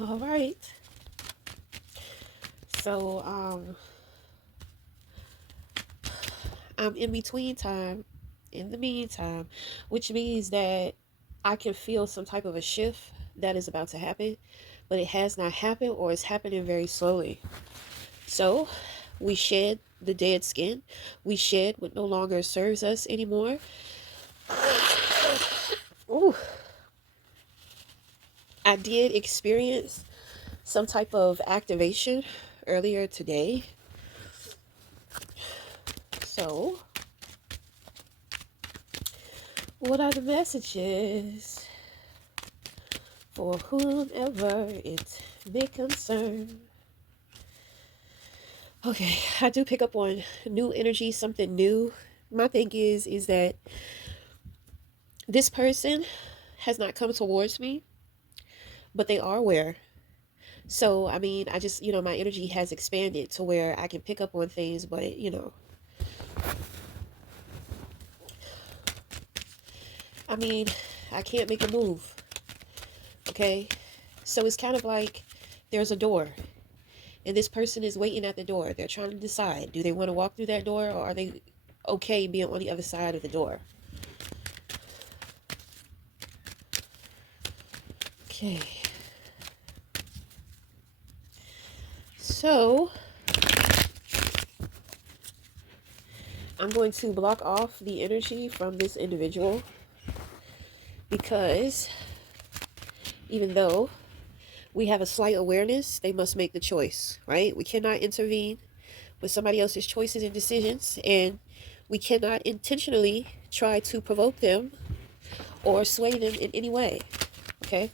All right. So, I'm in between time, in the meantime, which means that I can feel some type of a shift that is about to happen, but it has not happened or it's happening very slowly. So, we shed the dead skin. We shed what no longer serves us anymore. Ooh, I did experience some type of activation earlier today. So, what are the messages for whomever it may concern? Okay, I do pick up on new energy, something new. My thing is that this person has not come towards me, but they are aware. So, I mean, I just, my energy has expanded to where I can pick up on things, but, I mean, I can't make a move, okay? So it's kind of like there's a door, and this person is waiting at the door. They're trying to decide, do they want to walk through that door, or are they okay being on the other side of the door? Okay. So, I'm going to block off the energy from this individual because even though we have a slight awareness, they must make the choice, right? We cannot intervene with somebody else's choices and decisions, and we cannot intentionally try to provoke them or sway them in any way, okay?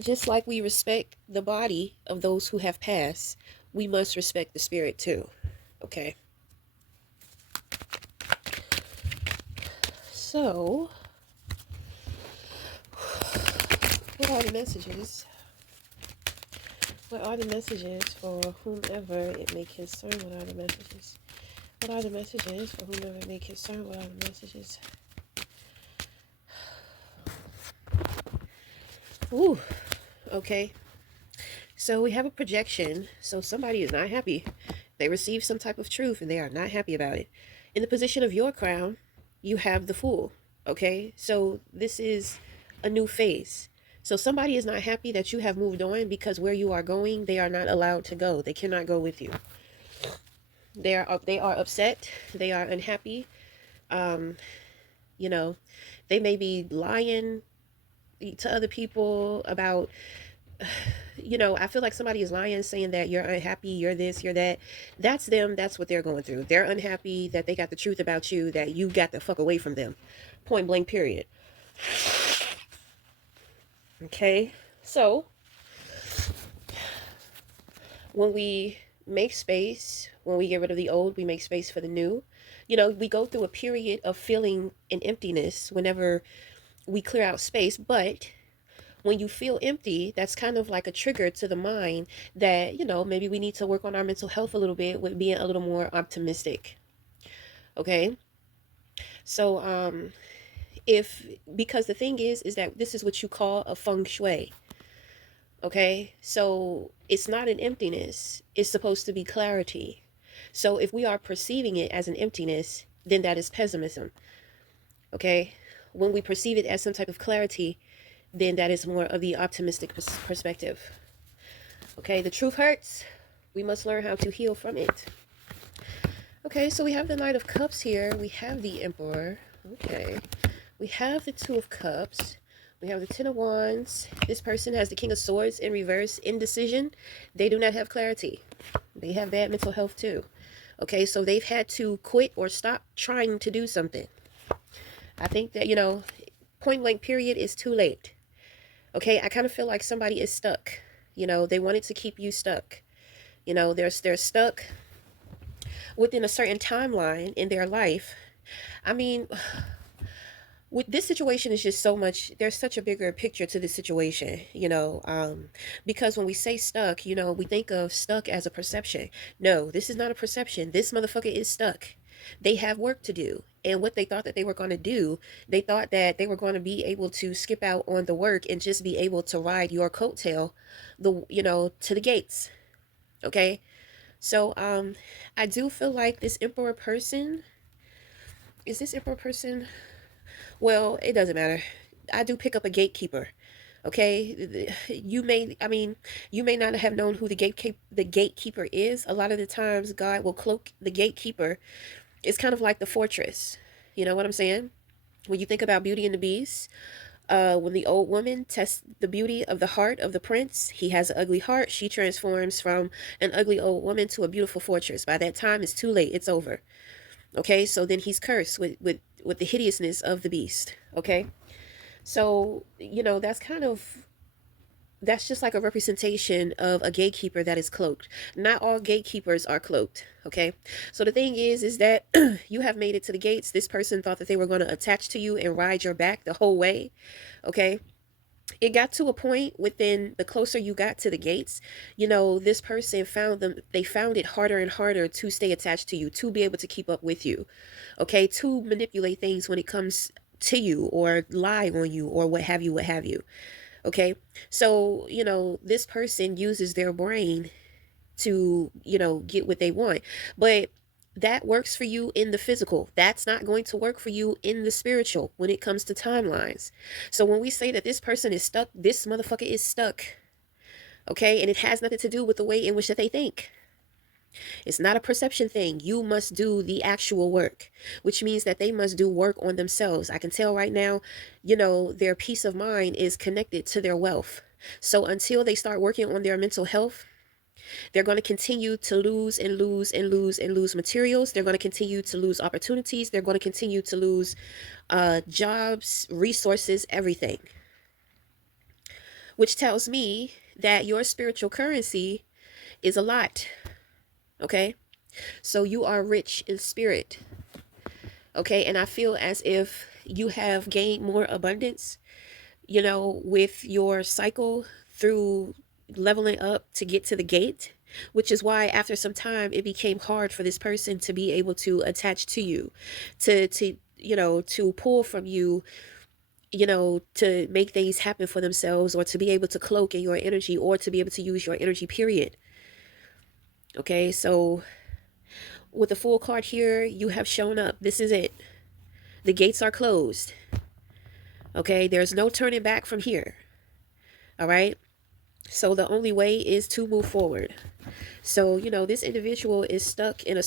Just like we respect the body of those who have passed, we must respect the spirit too, okay? So, what are the messages? What are the messages for whomever it may concern? What are the messages? What are the messages for whomever it may concern? What are the messages? Ooh, okay. So we have a projection. So somebody is not happy. They receive some type of truth and they are not happy about it. In the position of your crown, you have the Fool. Okay. So this is a new phase. So somebody is not happy that you have moved on because where you are going, they are not allowed to go. They cannot go with you. They are upset. They are unhappy. Um, you know, they may be lying to other people about, I feel like somebody is lying saying that you're unhappy, you're this, you're that. That's them. That's what they're going through. They're unhappy that they got the truth about you, that you got the fuck away from them. Point blank, period. Okay. So when we make space, when we get rid of the old, we make space for the new. We go through a period of feeling an emptiness whenever we clear out space, but when you feel empty, that's kind of like a trigger to the mind that, maybe we need to work on our mental health a little bit with being a little more optimistic. Okay. So, if, because the thing is that this is what you call a feng shui. Okay. So it's not an emptiness, it's supposed to be clarity. So if we are perceiving it as an emptiness, then that is pessimism. Okay. When we perceive it as some type of clarity, then that is more of the optimistic perspective. Okay, the truth hurts. We must learn how to heal from it. Okay, so we have the Knight of Cups here. We have the Emperor. Okay. We have the Two of Cups. We have the Ten of Wands. This person has the King of Swords in reverse, indecision. They do not have clarity. They have bad mental health too. Okay, so they've had to quit or stop trying to do something. I think that, point blank period is too late. Okay, I kind of feel like somebody is stuck. They wanted to keep you stuck. They're stuck within a certain timeline in their life. I mean, with this situation is just so much, there's such a bigger picture to this situation, because when we say stuck, we think of stuck as a perception. No, this is not a perception. This motherfucker is stuck. They have work to do. And what they thought that they were going to do, they thought that they were going to be able to skip out on the work and just be able to ride your coattail, to the gates. Okay. So, I do feel like this emperor person, is this emperor person? Well, it doesn't matter. I do pick up a gatekeeper. Okay, you may not have known who the gatekeeper is. A lot of the times, God will cloak the gatekeeper. It's kind of like the fortress. You know what I'm saying? When you think about Beauty and the Beast, when the old woman tests the beauty of the heart of the prince, he has an ugly heart. She transforms from an ugly old woman to a beautiful fortress. By that time, it's too late. It's over. Okay, so then he's cursed with the hideousness of the beast. Okay, so that's just like a representation of a gatekeeper that is cloaked. Not all gatekeepers are cloaked. Okay, so the thing is that you have made it to the gates. This person thought that they were going to attach to you and ride your back the whole way. Okay, it got to a point within the closer you got to the gates, this person they found it harder and harder to stay attached to you, to be able to keep up with you. Okay, to manipulate things when it comes to you, or lie on you, or what have you. Okay, so this person uses their brain to get what they want, but that works for you in the physical. That's not going to work for you in the spiritual when it comes to timelines. So when we say that this person is stuck, this motherfucker is stuck. Okay, and it has nothing to do with the way in which that they think. It's not a perception thing. You must do the actual work, which means that they must do work on themselves. I can tell right now, their peace of mind is connected to their wealth. So until they start working on their mental health, they're going to continue to lose and lose and lose and lose materials. They're going to continue to lose opportunities. They're going to continue to lose jobs, resources, everything. Which tells me that your spiritual currency is a lot. Okay? So you are rich in spirit. Okay? And I feel as if you have gained more abundance, with your cycle through leveling up to get to the gate, which is why after some time it became hard for this person to be able to attach to you, to pull from you, to make things happen for themselves, or to be able to cloak in your energy, or to be able to use your energy, period. Okay, so with the Fool card here, you have shown up. This is it. The gates are closed. Okay, there's no turning back from here. All right. So the only way is to move forward. So, this individual is stuck in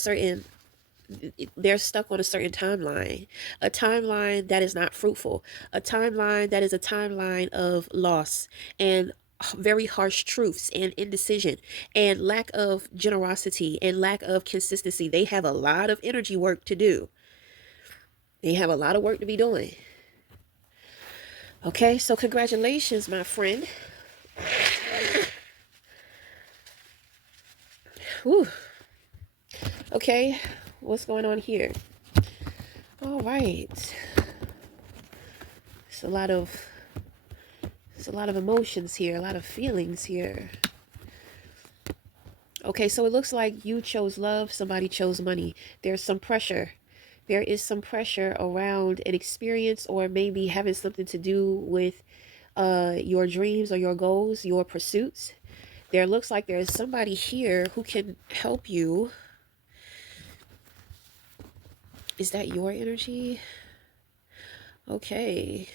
they're stuck on a certain timeline, a timeline that is not fruitful, a timeline that is a timeline of loss and very harsh truths and indecision and lack of generosity and lack of consistency. They have a lot of energy work to do. They have a lot of work to be doing. Okay, so congratulations, my friend. Whew. Okay, what's going on here? All right. It's a lot of emotions here, a lot of feelings here. Okay, so it looks like you chose love, somebody chose money. There's some pressure. There is some pressure around an experience, or maybe having something to do with your dreams or your goals, your pursuits. There looks like there is somebody here who can help you. Is that your energy? Okay.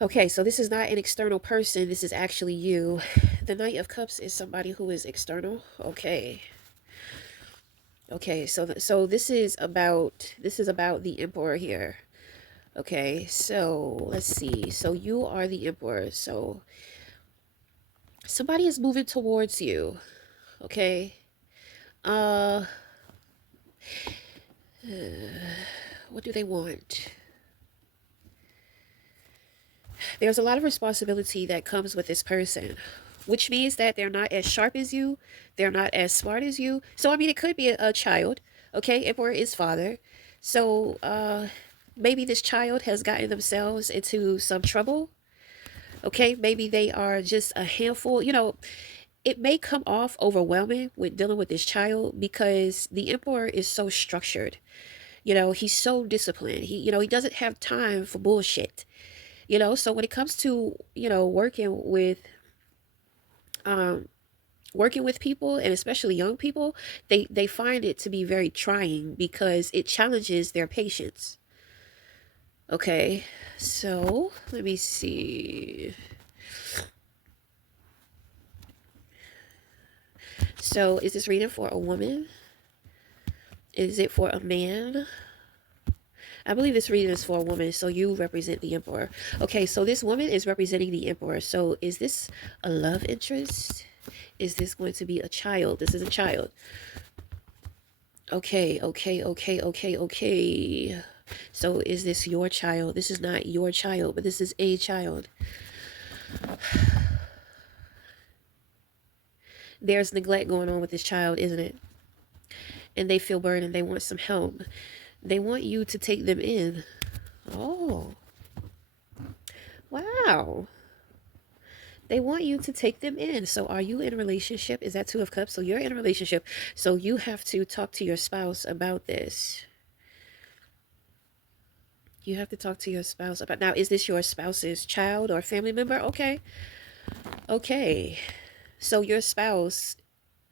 Okay, so this is not an external person. This is actually you. The Knight of Cups is somebody who is external. Okay. Okay, so this is about the Emperor here. Okay, so let's see. So you are the Emperor. So somebody is moving towards you. Okay. Uh what do they want? There's a lot of responsibility that comes with this person, which means that they're not as sharp as you, they're not as smart as you. So I mean, it could be a child. Okay, Emperor is father. So maybe this child has gotten themselves into some trouble. Okay, maybe they are just a handful. it may come off overwhelming with dealing with this child because the emperor is so structured. He's so disciplined. He doesn't have time for bullshit. So when it comes to, um, working with people, and especially young people, they find it to be very trying because it challenges their patience. Okay, so let me see. So is this reading for a woman? Is it for a man? I believe this reading is for a woman, so you represent the emperor. Okay, so this woman is representing the emperor. So is this a love interest? Is this going to be a child? This is a child. Okay, okay. So is this your child? This is not your child, but this is a child. There's neglect going on with this child, isn't it? And they feel burdened. They want some help. They want you to take them in. Oh. Wow. They want you to take them in. So are you in a relationship? Is that Two of Cups? So you're in a relationship. So you have to talk to your spouse about this. You have to talk to your spouse about. Now, is this your spouse's child or family member? Okay. Okay. So your spouse,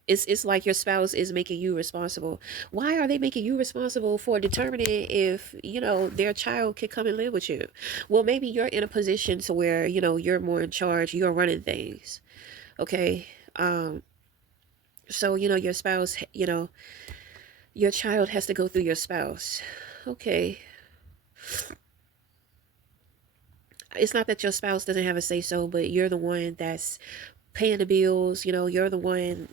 it's like your spouse is making you responsible. Why are they making you responsible for determining if, their child can come and live with you? Well, maybe you're in a position to where, you're more in charge, you're running things. Okay. So, your spouse, your child has to go through your spouse. Okay. It's not that your spouse doesn't have a say so, but you're the one that's paying the bills. You're the one,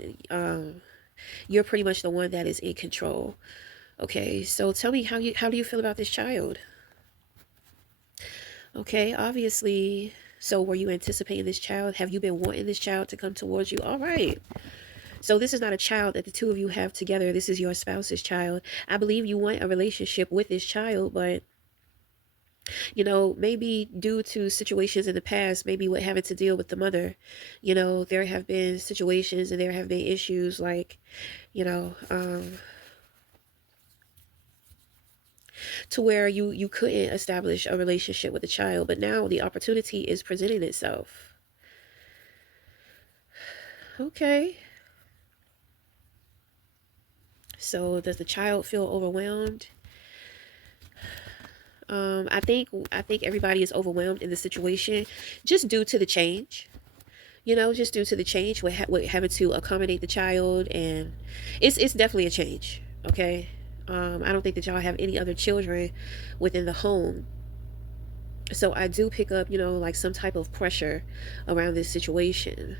you're pretty much the one that is in control. Okay, so tell me, how do you feel about this child? Okay, obviously. So were you anticipating this child? Have you been wanting this child to come towards you? All right. So this is not a child that the two of you have together. This is your spouse's child. I believe you want a relationship with this child, but maybe due to situations in the past, maybe what having to deal with the mother, there have been situations and there have been issues like, you know, to where you couldn't establish a relationship with the child, but now the opportunity is presenting itself. Okay. So does the child feel overwhelmed? I think everybody is overwhelmed in the situation just due to the change. Just due to the change with having to accommodate the child, and it's definitely a change. Okay. I don't think that y'all have any other children within the home. So I do pick up, like some type of pressure around this situation.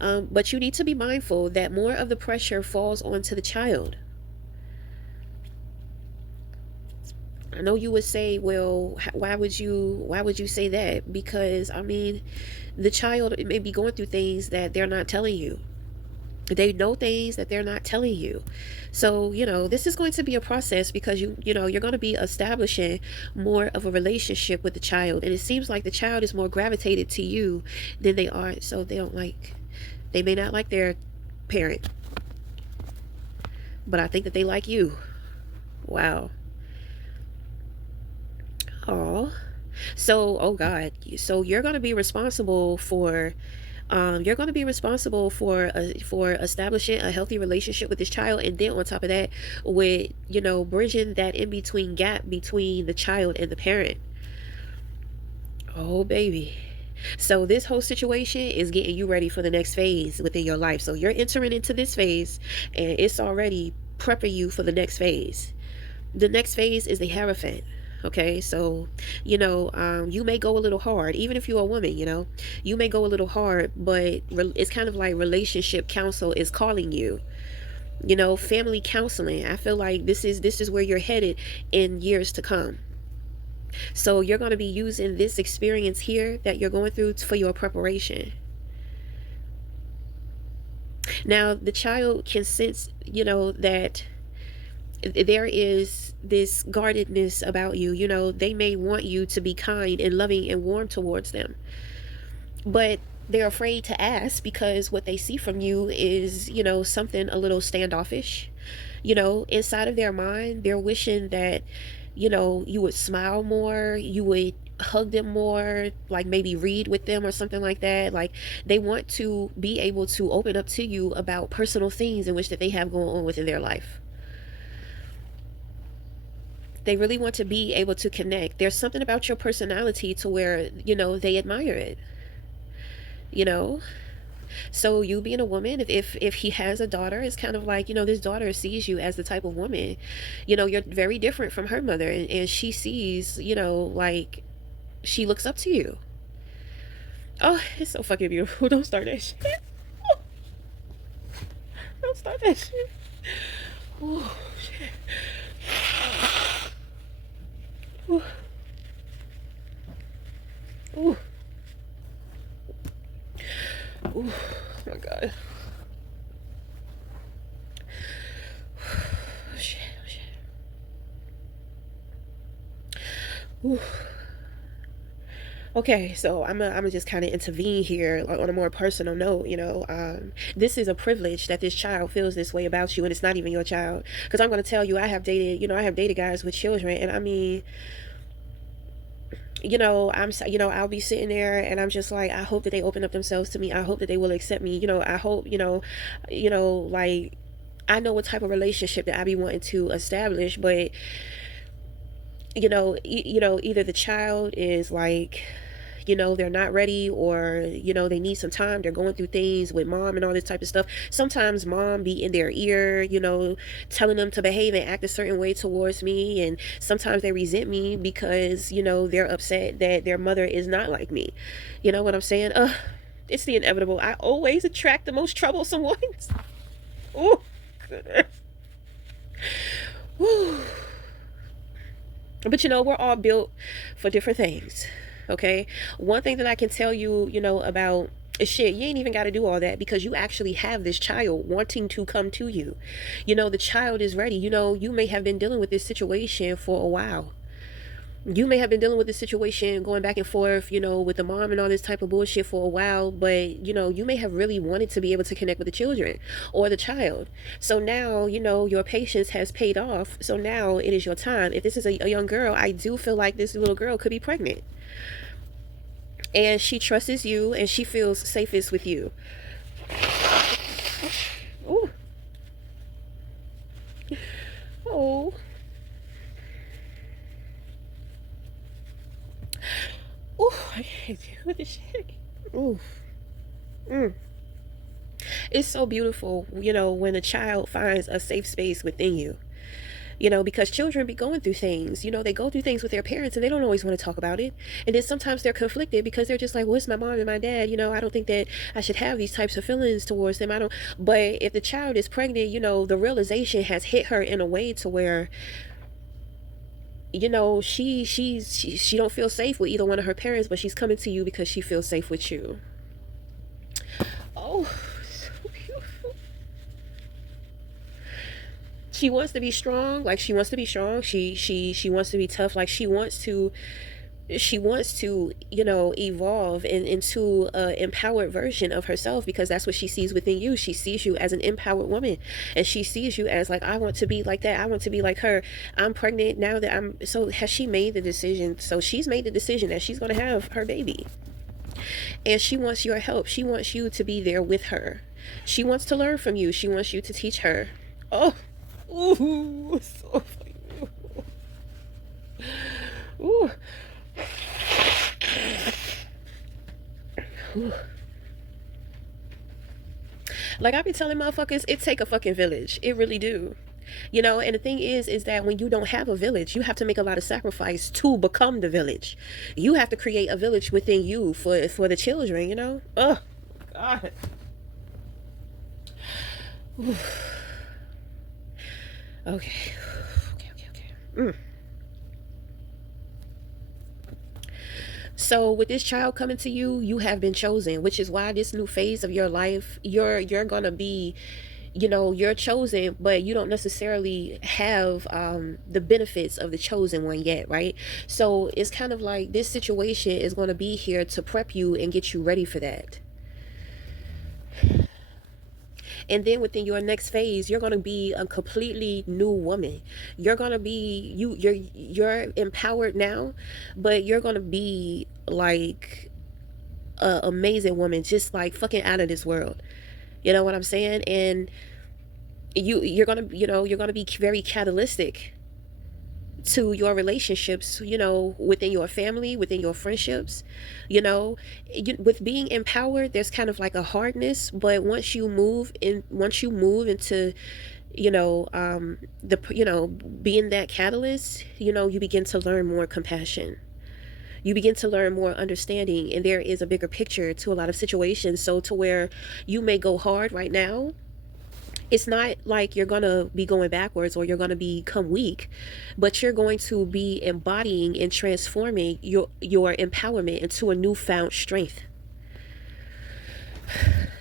But you need to be mindful that more of the pressure falls onto the child. I know you would say, well, why would you say that? Because I mean, the child may be going through things that they're not telling you. They know things that they're not telling you. So, this is going to be a process because you're going to be establishing more of a relationship with the child. And it seems like the child is more gravitated to you than they are. So they may not like their parent, but I think that they like you. Wow. Oh, so, oh God. So you're going to be responsible for for establishing a healthy relationship with this child, and then on top of that, with bridging that in between gap between the child and the parent. Oh baby. So this whole situation is getting you ready for the next phase within your life. So you're entering into this phase, and it's already prepping you for the next phase. The next phase is the Hierophant. Okay, so you may go a little hard, even if you're a woman. You may go a little hard, but it's kind of like relationship counsel is calling you. Family counseling. I feel like this is where you're headed in years to come. So you're going to be using this experience here that you're going through for your preparation. Now the child can sense, that there is this guardedness about you. They may want you to be kind and loving and warm towards them, but they're afraid to ask because what they see from you is, something a little standoffish. Inside of their mind, they're wishing that, you would smile more, you would hug them more, like maybe read with them or something like that. Like, they want to be able to open up to you about personal things in which that they have going on within their life. They really want to be able to connect. There's something about your personality to where, they admire it, you know so you being a woman, if he has a daughter, it's kind of like, this daughter sees you as the type of woman, you're very different from her mother, and she sees, like, she looks up to you. Oh, it's so fucking beautiful. Don't start that shit. Don't start that shit. Oh, shit. Ooh. Ooh. Ooh. Oh my god. Oh shit. Oh shit. Ooh. Okay, so I'm gonna just kind of intervene here on a more personal note. This is a privilege that this child feels this way about you, and it's not even your child. Because I'm gonna tell you, I have dated guys with children, and I mean, I'll be sitting there, and I'm just like, I hope that they open up themselves to me. I hope that they will accept me. I hope, like, I know what type of relationship that I be wanting to establish, but either the child is like, they're not ready, or they need some time, they're going through things with mom and all this type of stuff. Sometimes mom be in their ear, telling them to behave and act a certain way towards me, and sometimes they resent me because they're upset that their mother is not like me. You know what I'm saying? It's the inevitable. I always attract the most troublesome ones. Oh goodness. Whew. But we're all built for different things. Okay. One thing that I can tell you, about shit, you ain't even got to do all that, because you actually have this child wanting to come to you. The child is ready. You may have been dealing with this situation for a while. You may have been dealing with this situation going back and forth, with the mom and all this type of bullshit for a while, but you may have really wanted to be able to connect with the children or the child. So now, your patience has paid off. So now it is your time. If this is a young girl, I do feel like this little girl could be pregnant, and she trusts you, and she feels safest with you. Ooh. Oh. Ooh, I can't deal with this shit. Ooh. Mm. It's so beautiful, when a child finds a safe space within you. Because children be going through things. They go through things with their parents, and they don't always want to talk about it. And then sometimes they're conflicted because they're just like, well, it's my mom and my dad. I don't think that I should have these types of feelings towards them. I don't. But if the child is pregnant, the realization has hit her in a way to where, she don't feel safe with either one of her parents, but she's coming to you because she feels safe with you. Oh, so beautiful. She wants to be strong. Like, she wants to be strong. She wants to be tough. Like, she wants to evolve into a empowered version of herself, because that's what she sees within you. She sees you as an empowered woman, and she sees you as like, I want to be like that, I want to be like her. I'm pregnant now that I'm so has she made the decision? So she's made the decision that she's going to have her baby, and she wants your help. She wants you to be there with her. She wants to learn from you. She wants you to teach her. Oh. Ooh, so funny. Ooh. Ooh. Like, I be telling motherfuckers, it take a fucking village. It really do. And the thing is that when you don't have a village, you have to make a lot of sacrifice to become the village. You have to create a village within you for the children. Oh god. Ooh. Okay. Okay. So with this child coming to you, you have been chosen, which is why this new phase of your life, you're gonna be, you're chosen, but you don't necessarily have the benefits of the chosen one yet, right? So it's kind of like this situation is going to be here to prep you and get you ready for that. And then within your next phase, you're going to be a completely new woman. You're going to be you're empowered now, but you're going to be like a amazing woman, just like fucking out of this world. You know what I'm saying? And you're going to, you're going to be very catalytic to your relationships, within your family, within your friendships. With being empowered, there's kind of like a hardness, but once you move into, the being that catalyst, you begin to learn more compassion. You begin to learn more understanding, and there is a bigger picture to a lot of situations, so to where you may go hard right now, it's not like you're going to be going backwards or you're going to become weak, but you're going to be embodying and transforming your empowerment into a newfound strength.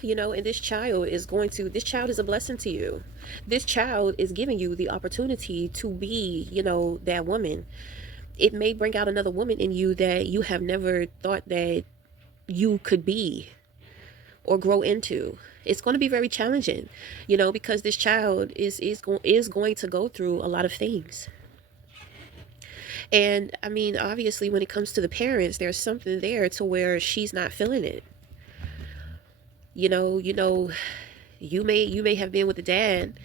And this child is a blessing to you. This child is giving you the opportunity to be, that woman. It may bring out another woman in you that you have never thought that you could be or grow into. It's going to be very challenging, because this child is going to go through a lot of things. And I mean, obviously, when it comes to the parents, there's something there to where she's not feeling it. You may have been with the dad,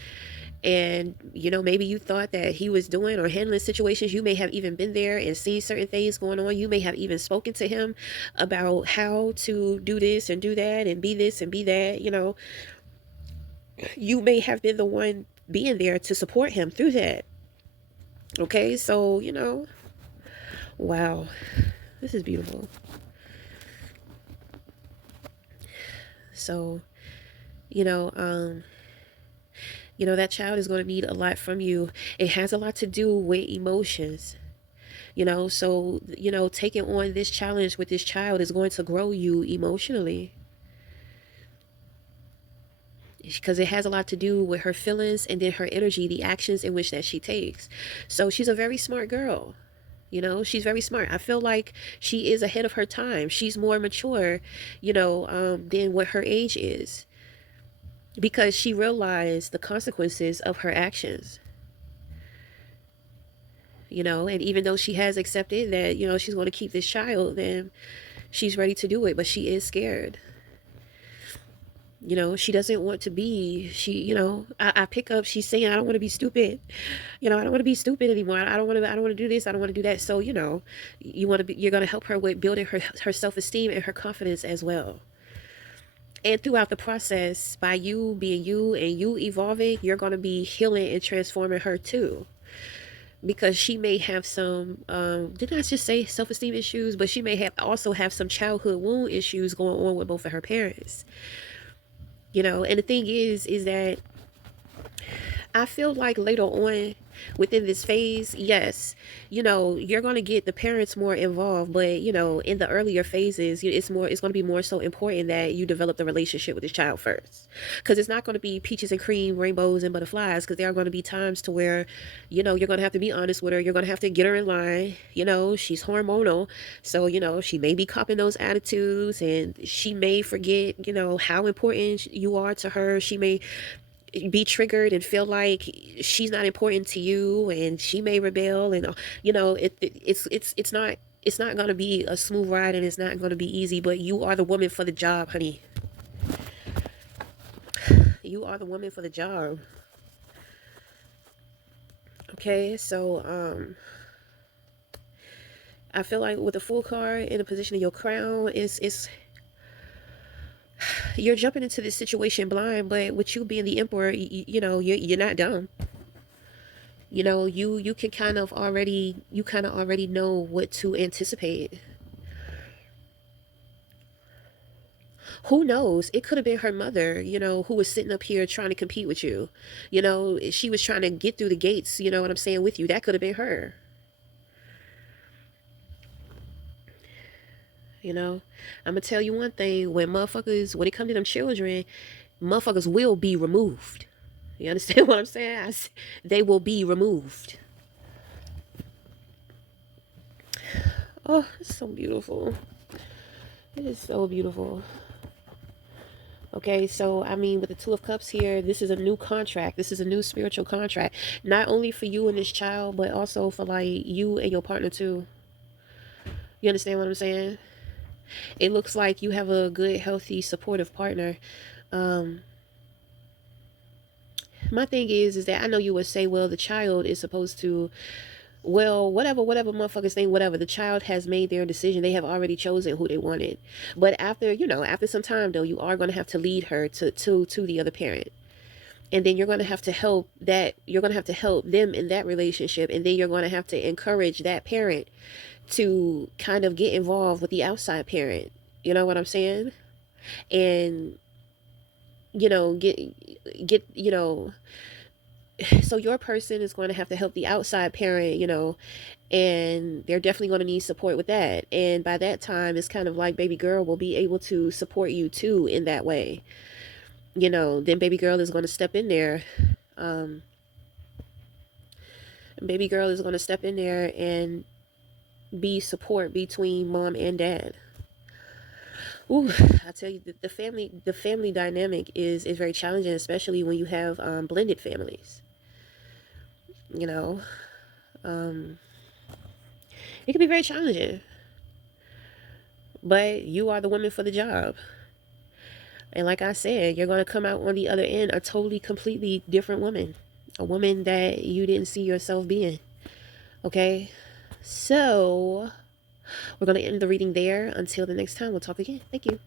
and maybe you thought that he was doing or handling situations. You may have even been there and seen certain things going on. You may have even spoken to him about how to do this and do that and be this and be that. You may have been the one being there to support him through that. Okay, so wow, this is beautiful. So you know um that child is going to need a lot from you. It has a lot to do with emotions. So taking on this challenge with this child is going to grow you emotionally, because it has a lot to do with her feelings and then her energy, the actions in which that she takes. So she's a very smart girl. She's very smart. I feel like she is ahead of her time. She's more mature, than what her age is, because she realized the consequences of her actions. And even though she has accepted that, she's going to keep this child, then she's ready to do it, but she is scared. She doesn't want to be, I pick up, she's saying, I don't want to be stupid. I don't want to be stupid anymore. I don't want to do this. I don't want to do that. So, you're going to help her with building her self-esteem and her confidence as well. And throughout the process, by you being you and you evolving, you're going to be healing and transforming her too. Because she may have some, didn't I just say self-esteem issues? But she may also have some childhood wound issues going on with both of her parents. And the thing is that I feel like later on within this phase, yes, you're going to get the parents more involved, but in the earlier phases, it's going to be more so important that you develop the relationship with this child first, because it's not going to be peaches and cream, rainbows and butterflies, because there are going to be times to where you're going to have to be honest with her. You're going to have to get her in line. She's hormonal, so she may be copping those attitudes, and she may forget how important you are to her. She may be triggered and feel like she's not important to you, and she may rebel, and it's not going to be a smooth ride, and it's not going to be easy, but you are the woman for the job, honey. You are the woman for the job. Okay, so I feel like with the Fool card in the position of your crown, is you're jumping into this situation blind, but with you being the emperor, you're not dumb. You can kind of already know what to anticipate. Who knows? It could have been her mother, who was sitting up here trying to compete with you. She was trying to get through the gates, you know what I'm saying, with you. That could have been her. I'm gonna tell you one thing: when it comes to them children, motherfuckers will be removed. You understand what I'm saying? They will be removed. Oh, it's so beautiful. It is so beautiful. Okay, so I mean, with the Two of Cups here, this is a new contract. This is a new spiritual contract, not only for you and this child, but also for like you and your partner too. You understand what I'm saying? It looks like you have a good, healthy, supportive partner. Um, my thing is that I know you would say, well, the child is supposed to, well, whatever motherfuckers think, whatever. The child has made their decision. They have already chosen who they wanted. But after, after some time though, you are going to have to lead her to the other parent. And then you're going to have to help that, you're going to have to help them in that relationship. And then you're going to have to encourage that parent to kind of get involved with the outside parent. You know what I'm saying? And, get, so your person is going to have to help the outside parent, and they're definitely going to need support with that. And by that time, it's kind of like baby girl will be able to support you too in that way. Then baby girl is going to step in there. Um, Baby girl is going to step in there and be support between mom and dad. Ooh, I tell you, the family dynamic is very challenging, especially when you have blended families. You know, um, it can be very challenging, but you are the woman for the job. And like I said, you're going to come out on the other end a totally, completely different woman, a woman that you didn't see yourself being. Okay, so we're going to end the reading there. Until the next time, we'll talk again. Thank you.